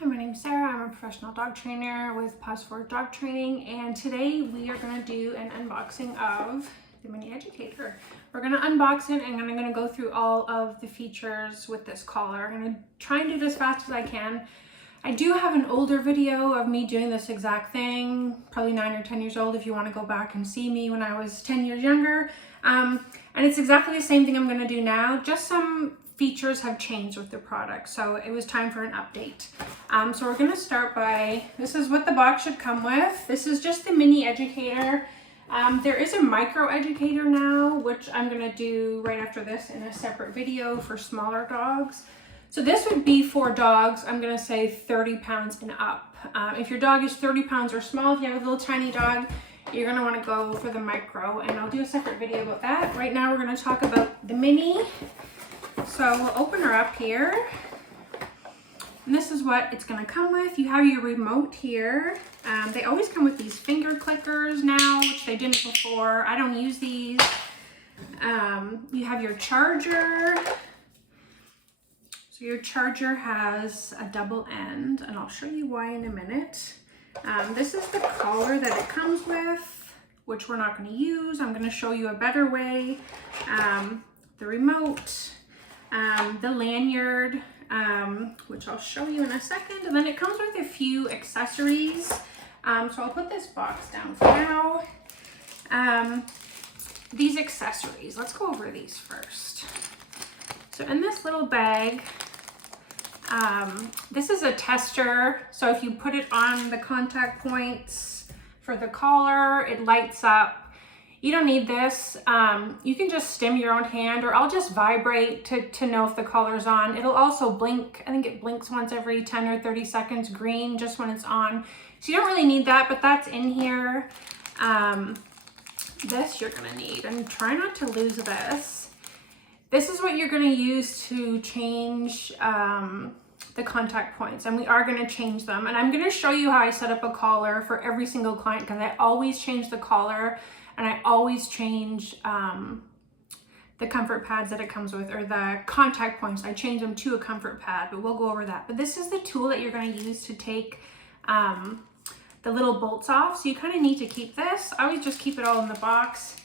Hi, my name's Sarah. I'm a professional dog trainer with Paws for Dog Training, and today we are going to do an unboxing of the Micro Educator. We're going to unbox it and I'm going to go through all of the features with this collar. I'm going to try and do this as fast as I can. I do have an older video of me doing this exact thing, probably 9 or 10 years old if you want to go back and see me when I was 10 years younger. And it's exactly the same thing I'm going to do now, just some features have changed with the product, so it was time for an update. So we're going to start by, this is what the box should come with. This is just the Mini Educator. There is a Micro Educator now, which I'm going to do right after this in a separate video for smaller dogs. So this would be for dogs, I'm going to say 30 pounds and up. If your dog is 30 pounds or small, if you have a little tiny dog, you're going to want to go for the Micro, and I'll do a separate video about that. Right now we're going to talk about the Mini. So we'll open her up here, and this is what it's going to come with. You have your remote here. They always come with these finger clickers now, which they didn't before. I don't use these. You have your charger. So your charger has a double end, and I'll show you why in a minute. This is the collar that it comes with, which we're not going to use. I'm going to show you a better way. The remote. The lanyard, which I'll show you in a second, and then it comes with a few accessories. So I'll put this box down for now. These accessories, let's go over these first. So in this little bag, this is a tester, so if you put it on the contact points for the collar, it lights up. You don't need this. You can just stim your own hand, or I'll just vibrate to know if the collar's on. It'll also blink. I think it blinks once every 10 or 30 seconds green just when it's on. So you don't really need that, but that's in here. This you're gonna need, and try not to lose this. This is what you're gonna use to change the contact points, and we are gonna change them. And I'm gonna show you how I set up a collar for every single client, because I always change the collar. And I always change the comfort pads that it comes with, or the contact points. I change them to a comfort pad, but we'll go over that. But this is the tool that you're going to use to take the little bolts off. So you kind of need to keep this. I always just keep it all in the box.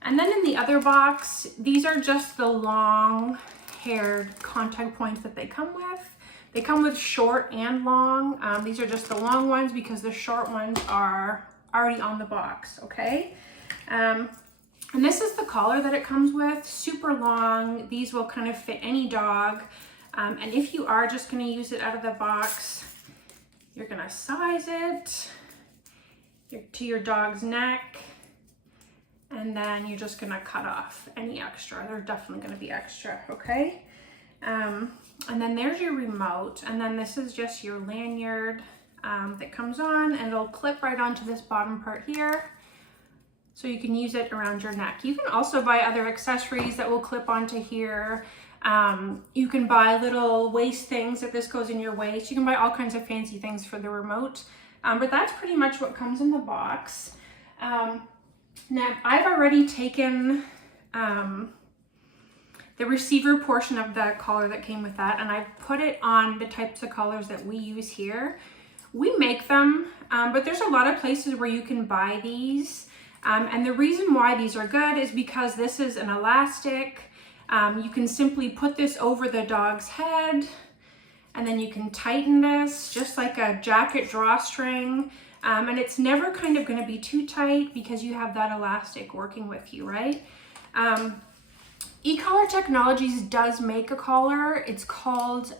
And then in the other box, these are just the long-haired contact points that they come with. They come with short and long. These are just the long ones because the short ones are already on the box, okay? And this is the collar that it comes with, super long. These will kind of fit any dog. And if you are just gonna use it out of the box, you're gonna size it to your dog's neck, and then you're just gonna cut off any extra. There's definitely gonna be extra, okay? And then there's your remote, and then this is just your lanyard that comes on, and it'll clip right onto this bottom part here, so you can use it around your neck. You can also buy other accessories that will clip onto here. You can buy little waist things that this goes in your waist. You can buy all kinds of fancy things for the remote, but that's pretty much what comes in the box. Now I've already taken the receiver portion of the collar that came with that, and I've put it on the types of collars that we use here. We make them, but there's a lot of places where you can buy these. And the reason why these are good is because this is an elastic. You can simply put this over the dog's head, and then you can tighten this just like a jacket drawstring. And it's never kind of gonna be too tight because you have that elastic working with you, right? E-Collar Technologies does make a collar. It's called,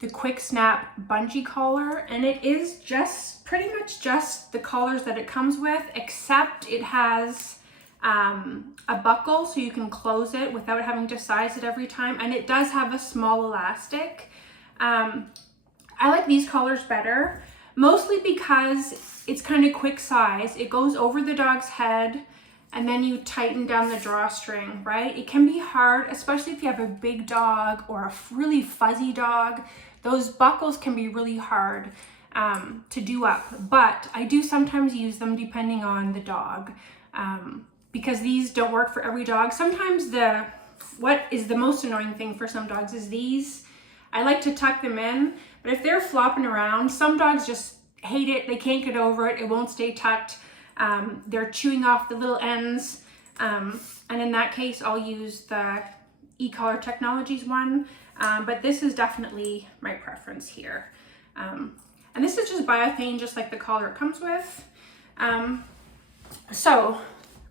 the Quick Snap Bungee Collar, and it is just pretty much just the collars that it comes with, except it has a buckle so you can close it without having to size it every time, and it does have a small elastic. I like these collars better, mostly because it's kind of quick size. It goes over the dog's head, and then you tighten down the drawstring, right? It can be hard, especially if you have a big dog or a really fuzzy dog. Those buckles can be really hard to do up, but I do sometimes use them depending on the dog, because these don't work for every dog. Sometimes what is the most annoying thing for some dogs is these I like to tuck them in, but if they're flopping around, some dogs just hate it. They can't get over it. It won't stay tucked. They're chewing off the little ends. And in that case, I'll use the eCollar Technologies one. But this is definitely my preference here. And this is just biothane, just like the collar it comes with. So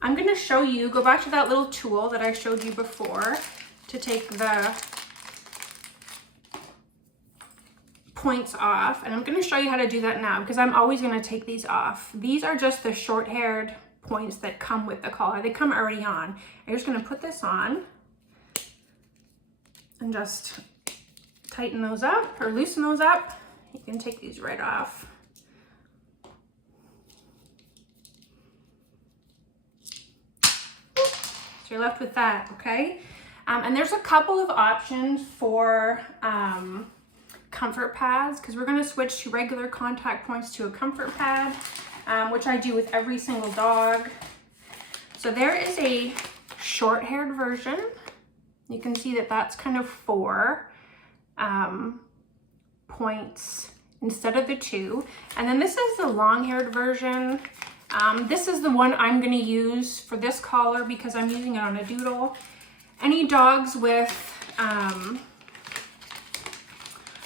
I'm going to show you, go back to that little tool that I showed you before to take the points off. And I'm going to show you how to do that now because I'm always going to take these off. These are just the short-haired points that come with the collar. They come already on. I'm just going to put this on and just tighten those up or loosen those up. You can take these right off. So you're left with that, okay? And there's a couple of options for comfort pads because we're going to switch to regular contact points to a comfort pad, which I do with every single dog. So there is a short-haired version. You can see that that's kind of 4 points instead of the 2. And then this is the long-haired version. This is the one I'm going to use for this collar because I'm using it on a doodle. Any dogs with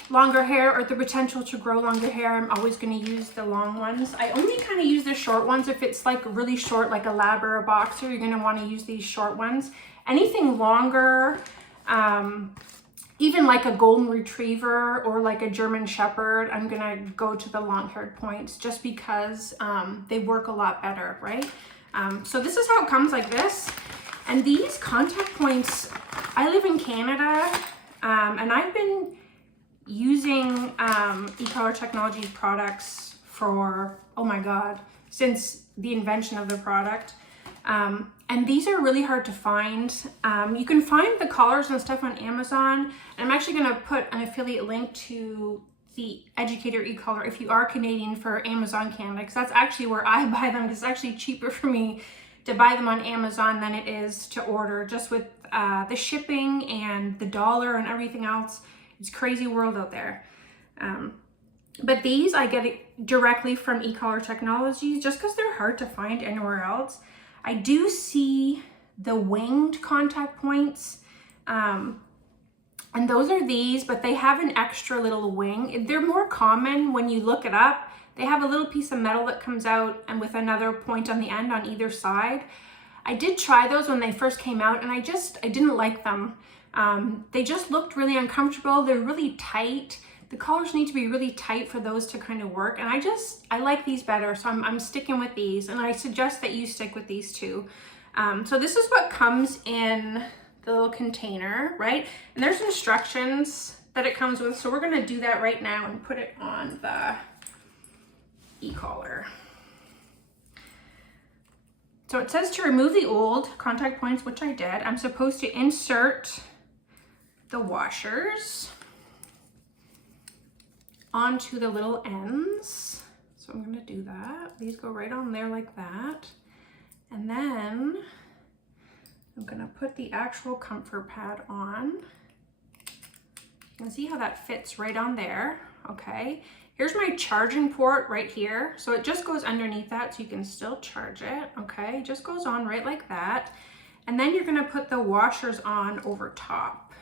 longer hair or the potential to grow longer hair, I'm always going to use the long ones. I only kind of use the short ones. If it's like really short, like a lab or a boxer, you're going to want to use these short ones. Anything longer, even like a golden retriever or like a German shepherd, I'm going to go to the long-haired points just because they work a lot better, right? So this is how it comes, like this. And these contact points, I live in Canada, and I've been using eCollar Technologies products for, oh my God, since the invention of the product. And these are really hard to find. You can find the collars and stuff on Amazon. And I'm actually going to put an affiliate link to the Educator eCollar if you are Canadian for Amazon Canada, because that's actually where I buy them, because it's actually cheaper for me to buy them on Amazon than it is to order, just with the shipping and the dollar and everything else. It's a crazy world out there. But these I get it directly from eCollar Technologies just because they're hard to find anywhere else. I do see the winged contact points, and those are these, but they have an extra little wing. They're more common when you look it up. They have a little piece of metal that comes out and with another point on the end on either side. I did try those when they first came out and I didn't like them. They just looked really uncomfortable. They're really tight. The collars need to be really tight for those to kind of work. And I like these better. So I'm sticking with these, and I suggest that you stick with these too. So this is what comes in the little container, right? And there's instructions that it comes with. So we're going to do that right now and put it on the eCollar. So it says to remove the old contact points, which I did. I'm supposed to insert the washers onto the little ends. So I'm going to do that. These go right on there like that. And then I'm going to put the actual comfort pad on. You can see how that fits right on there. Okay. Here's my charging port right here. So it just goes underneath that so you can still charge it. Okay. It just goes on right like that. And then you're going to put the washers on over top.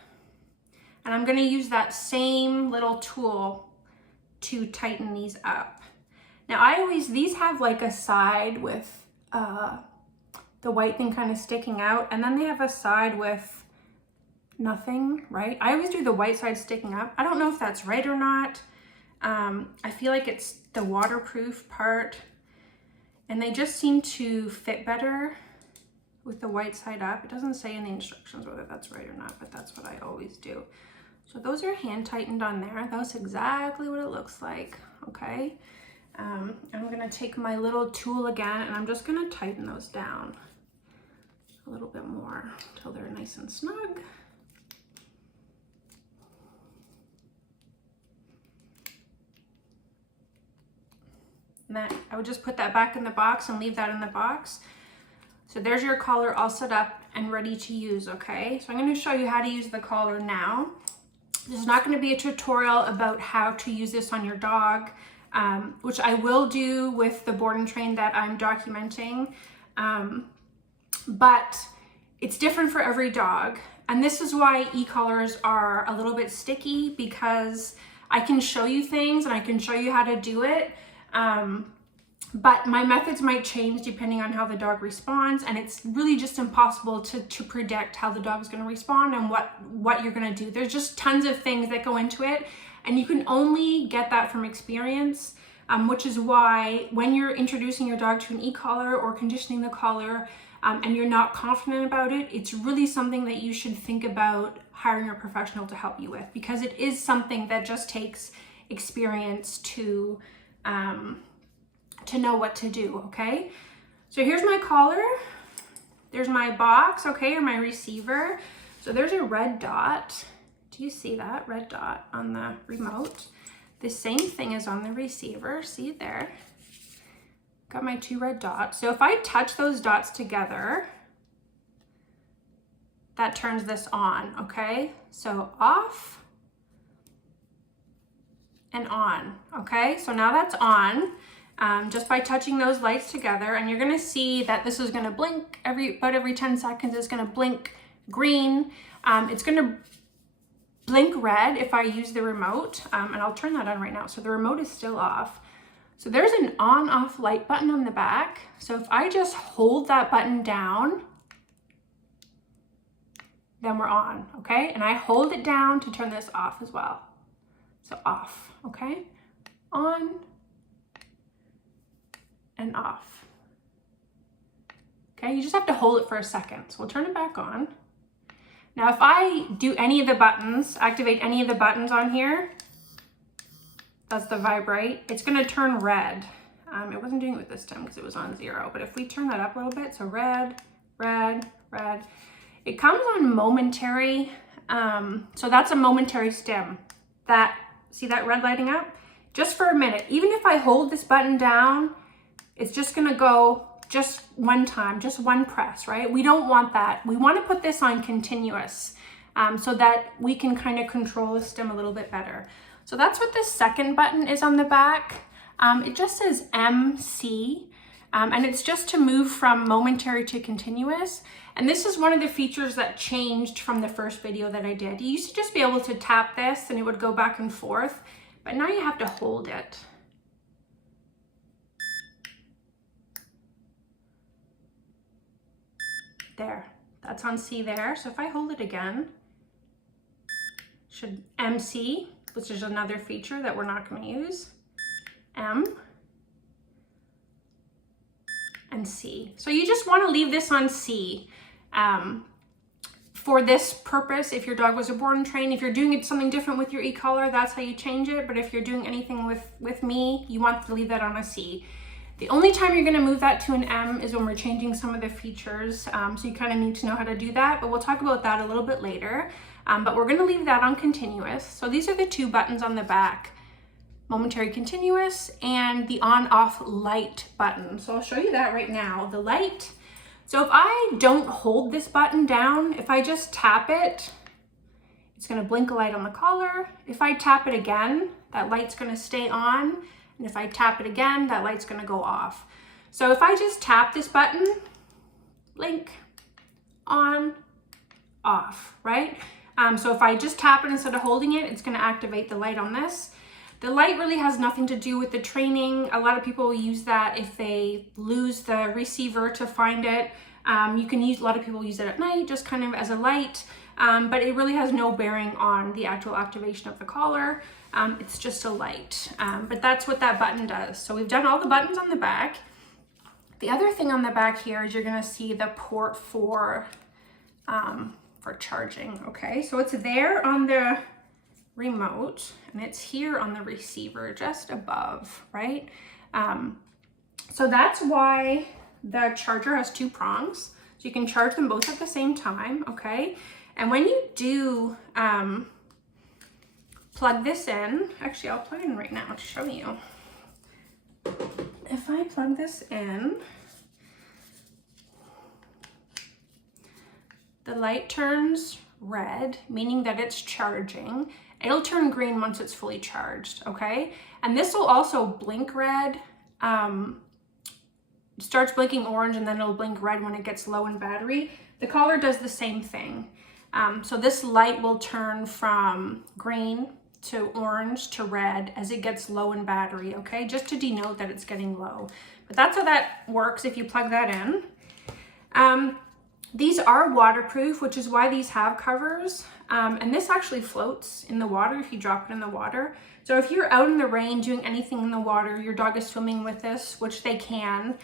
And I'm going to use that same little tool to tighten these up. Now these have like a side with the white thing kind of sticking out, and then they have a side with nothing, right? I always do the white side sticking up. I don't know if that's right or not. I feel like it's the waterproof part, and they just seem to fit better with the white side up. It doesn't say in the instructions whether that's right or not, but that's what I always do. So those are hand tightened on there. That's exactly what it looks like, okay? I'm gonna take my little tool again, and I'm just gonna tighten those down a little bit more until they're nice and snug. And then I would just put that back in the box and leave that in the box. So there's your collar all set up and ready to use, okay? So I'm gonna show you how to use the collar now. There's not going to be a tutorial about how to use this on your dog, which I will do with the board and train that I'm documenting. But it's different for every dog. And this is why e-collars are a little bit sticky, because I can show you things and I can show you how to do it. But my methods might change depending on how the dog responds, and it's really just impossible to predict how the dog's going to respond and what you're going to do. There's just tons of things that go into it, and you can only get that from experience, which is why when you're introducing your dog to an e-collar or conditioning the collar, and you're not confident about it, it's really something that you should think about hiring a professional to help you with, because it is something that just takes experience to know what to do, okay? So here's my collar, there's my box, okay, or my receiver. So there's a red dot. Do you see that red dot on the remote? The same thing is on the receiver, see there? Got my 2 red dots. So if I touch those dots together, that turns this on, okay? So off and on, okay? So now that's on. Just by touching those lights together, and you're gonna see that this is gonna blink about every 10 seconds. It's gonna blink green. It's gonna blink red if I use the remote, and I'll turn that on right now. So the remote is still off. So there's an on-off light button on the back. So if I just hold that button down, then we're on, okay? And I hold it down to turn this off as well. So off, okay? On and off. Okay, you just have to hold it for a second. So we'll turn it back on. Now if I do any of the buttons, activate any of the buttons on here, that's the vibrate, it's gonna turn red. It wasn't doing it with this time because it was on 0, but if we turn that up a little bit, so red, red, red, it comes on momentary, so that's a momentary stim. See that red lighting up? Just for a minute. Even if I hold this button down, it's just gonna go just one time, just one press, right? We don't want that. We wanna put this on continuous so that we can kind of control the stim a little bit better. So that's what this second button is on the back. It just says MC, and it's just to move from momentary to continuous. And this is one of the features that changed from the first video that I did. You used to just be able to tap this and it would go back and forth, but now you have to hold it. There, that's on C there. So if I hold it again, should MC, which is another feature that we're not going to use, M and C. So you just want to leave this on C for this purpose. If your dog was a board and train, if you're doing something different with your e-collar, that's how you change it. But if you're doing anything with me, you want to leave that on a C. The only time you're going to move that to an M is when we're changing some of the features. So you kind of need to know how to do that, but we'll talk about that a little bit later. But we're going to leave that on continuous. So these are the 2 buttons on the back, momentary continuous and the on-off light button. So I'll show you that right now. The light. So if I don't hold this button down, if I just tap it, it's going to blink a light on the collar. If I tap it again, that light's going to stay on. And if I tap it again, that light's gonna go off. So if I just tap this button, blink, on, off, right? So if I just tap it instead of holding it, it's gonna activate the light on this. The light really has nothing to do with the training. A lot of people use that if they lose the receiver to find it. A lot of people use it at night, just kind of as a light, but it really has no bearing on the actual activation of the collar. It's just a light, but that's what that button does. So we've done all the buttons on the back. The other thing on the back here is you're gonna see the port for charging, okay? So it's there on the remote and it's here on the receiver just above, right? So that's why the charger has 2 prongs. So you can charge them both at the same time, okay? And when you do plug this in, actually I'll plug it in right now to show you. If I plug this in, the light turns red, meaning that it's charging, It'll turn green once it's fully charged, okay? And this will also blink red. It starts blinking orange and then it'll blink red when it gets low in battery. The collar does the same thing. So this light will turn from green to orange to red as it gets low in battery, okay? Just to denote that it's getting low. But that's how that works if you plug that in. These are waterproof, which is why these have covers. And this actually floats in the water if you drop it in the water. So if you're out in the rain doing anything in the water, your dog is swimming with this, which they can,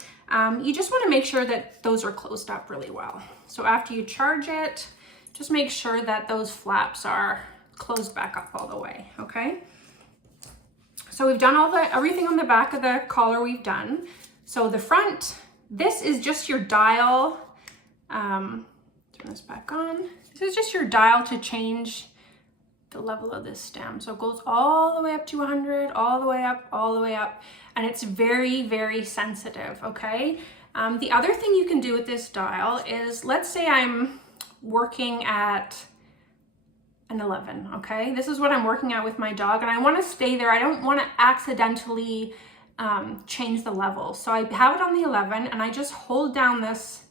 you just want to make sure that those are closed up really well. So after you charge it, just make sure that those flaps are closed back up all the way, okay? So we've done everything on the back of the collar we've done. So the front, this is just your dial. Turn this back on. This is just your dial to change the level of this stem. So it goes all the way up to 100, all the way up, all the way up. And it's very, very sensitive, okay? The other thing you can do with this dial is, let's say I'm working at an 11, okay? This is what I'm working at with my dog and I want to stay there. I don't want to accidentally change the level. So I have it on the 11 and I just hold down this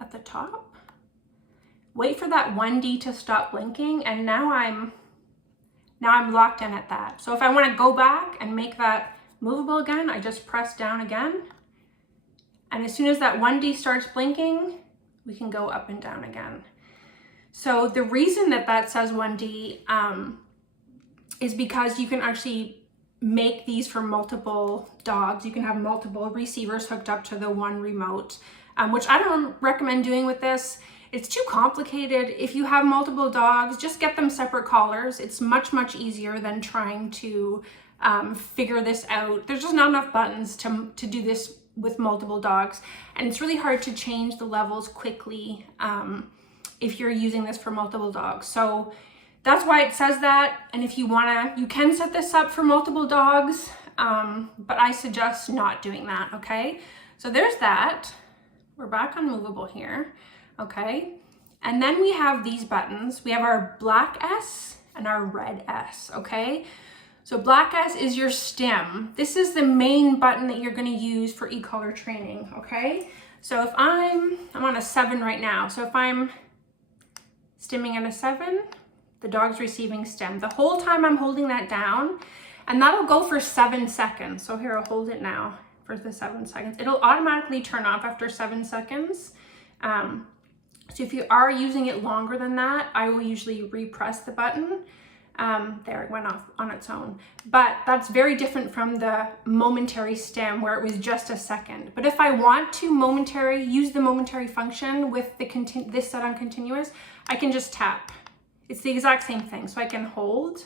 at the top, wait for that 1D to stop blinking, and now I'm locked in at that. So if I want to go back and make that movable again, I just press down again. And as soon as that 1D starts blinking, we can go up and down again. So the reason that that says 1D is because you can actually make these for multiple dogs. You can have multiple receivers hooked up to the one remote, which I don't recommend doing with this. It's too complicated. If you have multiple dogs, just get them separate collars. It's much, much easier than trying to figure this out. There's just not enough buttons to do this with multiple dogs. And it's really hard to change the levels quickly if you're using this for multiple dogs. So that's why it says that. And if you wanna, you can set this up for multiple dogs, but I suggest not doing that, okay? So there's that. We're back on movable here, okay? And then we have these buttons. We have our black S and our red S, okay? So black S is your stim. This is the main button that you're gonna use for e-collar training, okay? So if I'm on a 7 right now. So if I'm stimming at a 7, the dog's receiving stim. The whole time I'm holding that down, and that'll go for 7 seconds. So here, I'll hold it now for the 7 seconds. It'll automatically turn off after 7 seconds. So if you are using it longer than that, I will usually repress the button. There, it went off on its own. But that's very different from the momentary stim where it was just a second. But if I want to use the momentary function with this set on continuous, I can just tap. It's the exact same thing. So I can hold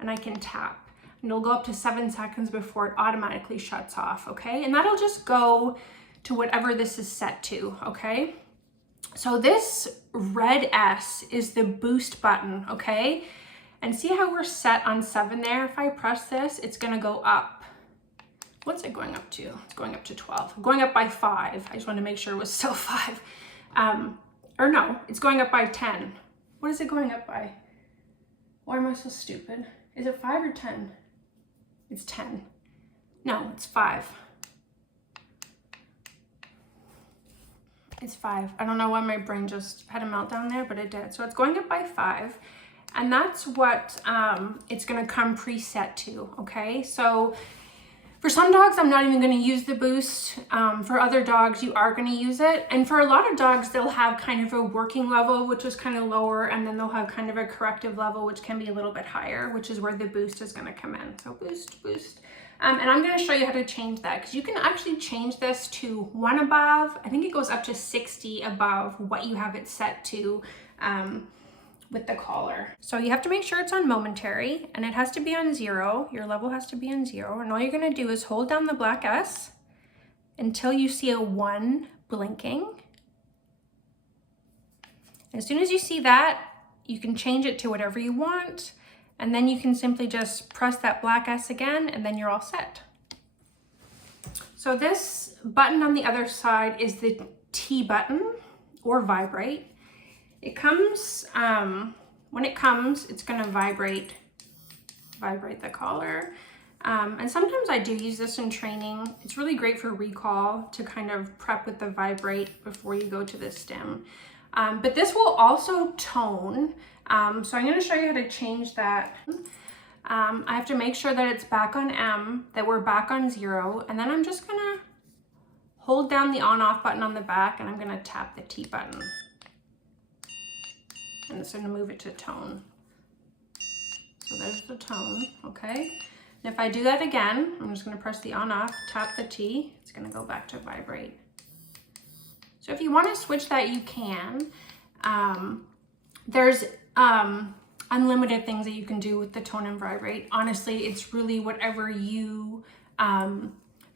and I can tap. And it'll go up to 7 seconds before it automatically shuts off, okay? And that'll just go to whatever this is set to, okay? So this red S is the boost button, okay? And see how we're set on 7 there? If I press this, it's gonna go up. What's it going up to? It's going up to 12. I'm going up by 5. I just wanted to make sure it was still 5. Or no, it's going up by 10. What is it going up by? Why am I so stupid? Is it 5 or 10? It's 10. No, it's 5. It's 5. I don't know why my brain just had a meltdown there, but it did. So it's going up by 5. And that's what it's gonna come preset to, okay? So for some dogs, I'm not even gonna use the boost. For other dogs, you are gonna use it. And for a lot of dogs, they'll have kind of a working level, which is kind of lower, and then they'll have kind of a corrective level, which can be a little bit higher, which is where the boost is gonna come in. So boost, boost. And I'm gonna show you how to change that, because you can actually change this to 1 above. I think it goes up to 60 above what you have it set to with the collar. So you have to make sure it's on momentary, and it has to be on 0. Your level has to be on 0. And all you're gonna do is hold down the black S until you see a 1 blinking. As soon as you see that, you can change it to whatever you want. And then you can simply just press that black S again, and then you're all set. So this button on the other side is the T button, or vibrate. It comes when it comes, it's gonna vibrate the collar. And sometimes I do use this in training. It's really great for recall to kind of prep with the vibrate before you go to the stim. But this will also tone. So I'm gonna show you how to change that. I have to make sure that it's back on M, that we're back on 0, and then I'm just gonna hold down the on-off button on the back and I'm gonna tap the T button. And it's gonna move it to tone. So there's the tone, okay? And if I do that again, I'm just gonna press the on-off, tap the T, it's gonna go back to vibrate. So if you wanna switch that, you can. There's unlimited things that you can do with the tone and vibrate. Honestly, it's really whatever you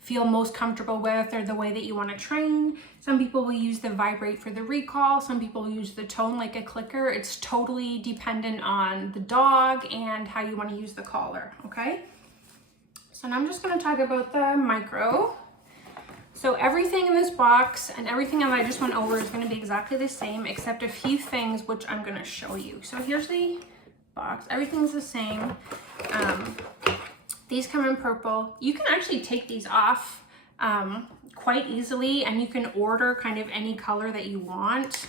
feel most comfortable with, or the way that you want to train. Some people will use the vibrate for the recall. Some people use the tone like a clicker. It's totally dependent on the dog and how you want to use the collar, okay? So now I'm just going to talk about the Micro. So everything in this box and everything that I just went over is going to be exactly the same, except a few things which I'm going to show you. So here's the box. Everything's the same. These come in purple. You can actually take these off quite easily, and you can order kind of any color that you want.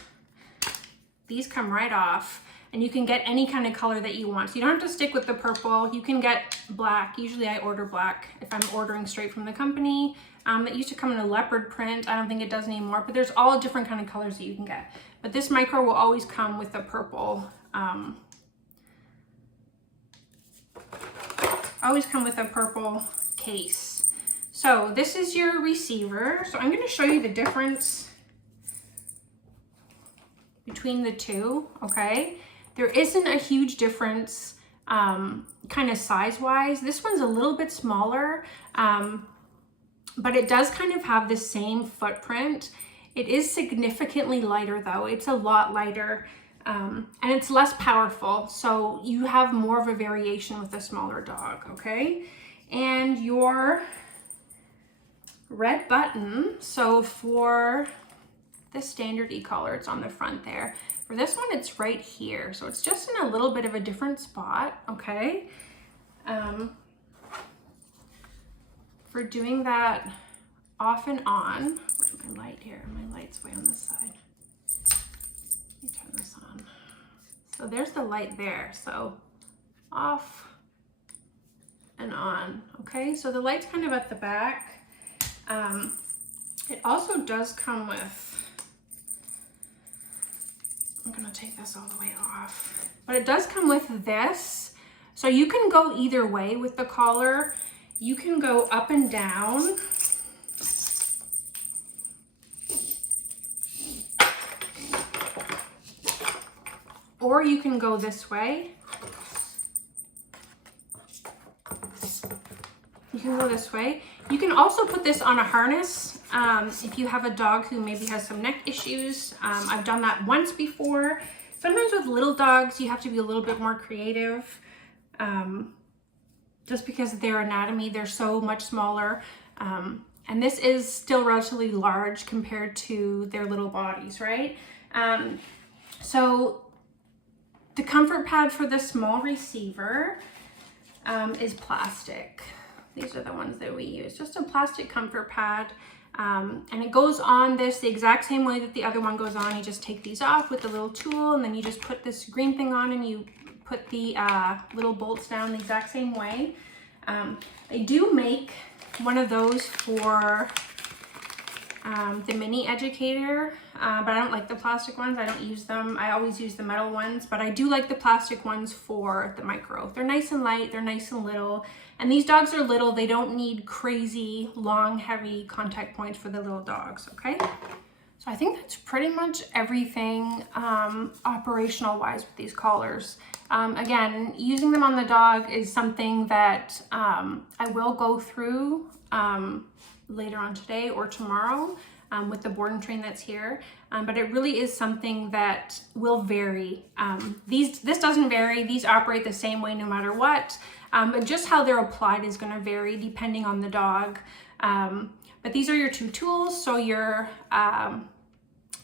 These come right off, and you can get any kind of color that you want. So you don't have to stick with the purple. You can get black. Usually I order black if I'm ordering straight from the company. That used to come in a leopard print. I don't think it does anymore, but there's all different kind of colors that you can get. But this Micro will always come with a purple case. So this is your receiver. So I'm going to show you the difference between the two, okay? There isn't a huge difference kind of size-wise. This one's a little bit smaller, but it does kind of have the same footprint. It is significantly lighter though. It's a lot lighter. And it's less powerful, so you have more of a variation with a smaller dog, okay? And your red button, so for the standard e-collar, it's on the front there. For this one, it's right here, so it's just in a little bit of a different spot, okay? For doing that off and on, where's my light here? My light's way on this side. Let me turn this on. So there's the light there. So off and on. Okay, so the light's kind of at the back. It also does come with, I'm gonna take this all the way off, but it does come with this. So you can go either way with the collar. You can go up and down. Or you can go this way. You can go this way. You can also put this on a harness if you have a dog who maybe has some neck issues. I've done that once before. Sometimes with little dogs, you have to be a little bit more creative. Just because of their anatomy, they're so much smaller. And this is still relatively large compared to their little bodies, right? So the comfort pad for the small receiver is plastic. These are the ones that we use, just a plastic comfort pad. And it goes on this the exact same way that the other one goes on. You just take these off with a little tool, and then you just put this green thing on, and you put the little bolts down the exact same way. They do make one of those for the Mini Educator, but I don't like the plastic ones. I don't use them. I always use the metal ones, but I do like the plastic ones for the Micro. They're nice and light, they're nice and little, and these dogs are little. They don't need crazy, long, heavy contact points for the little dogs, okay? So I think that's pretty much everything operational-wise with these collars. Again, using them on the dog is something that I will go through later on today or tomorrow with the board and train that's here, but it really is something that will vary. This doesn't vary. These operate the same way no matter what, but just how they're applied is going to vary depending on the dog. But these are your two tools. So your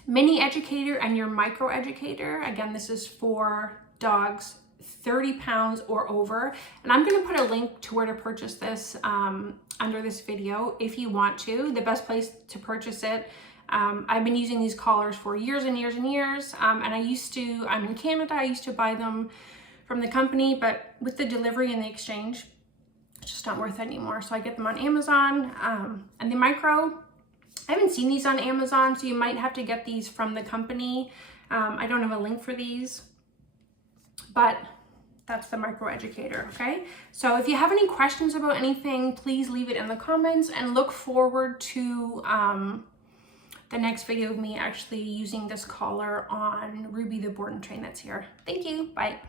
Mini Educator and your Micro Educator. Again, this is for dogs 30 pounds or over. And I'm going to put a link to where to purchase this under this video if you want to. The best place to purchase it. I've been using these collars for years and years and years. And I'm in Canada, I used to buy them from the company, but with the delivery and the exchange, it's just not worth it anymore. So I get them on Amazon. And the Micro, I haven't seen these on Amazon, so you might have to get these from the company. I don't have a link for these, but that's the Micro Educator, okay? So if you have any questions about anything, please leave it in the comments, and look forward to the next video of me actually using this collar on Ruby, the board and train that's here. Thank you, bye.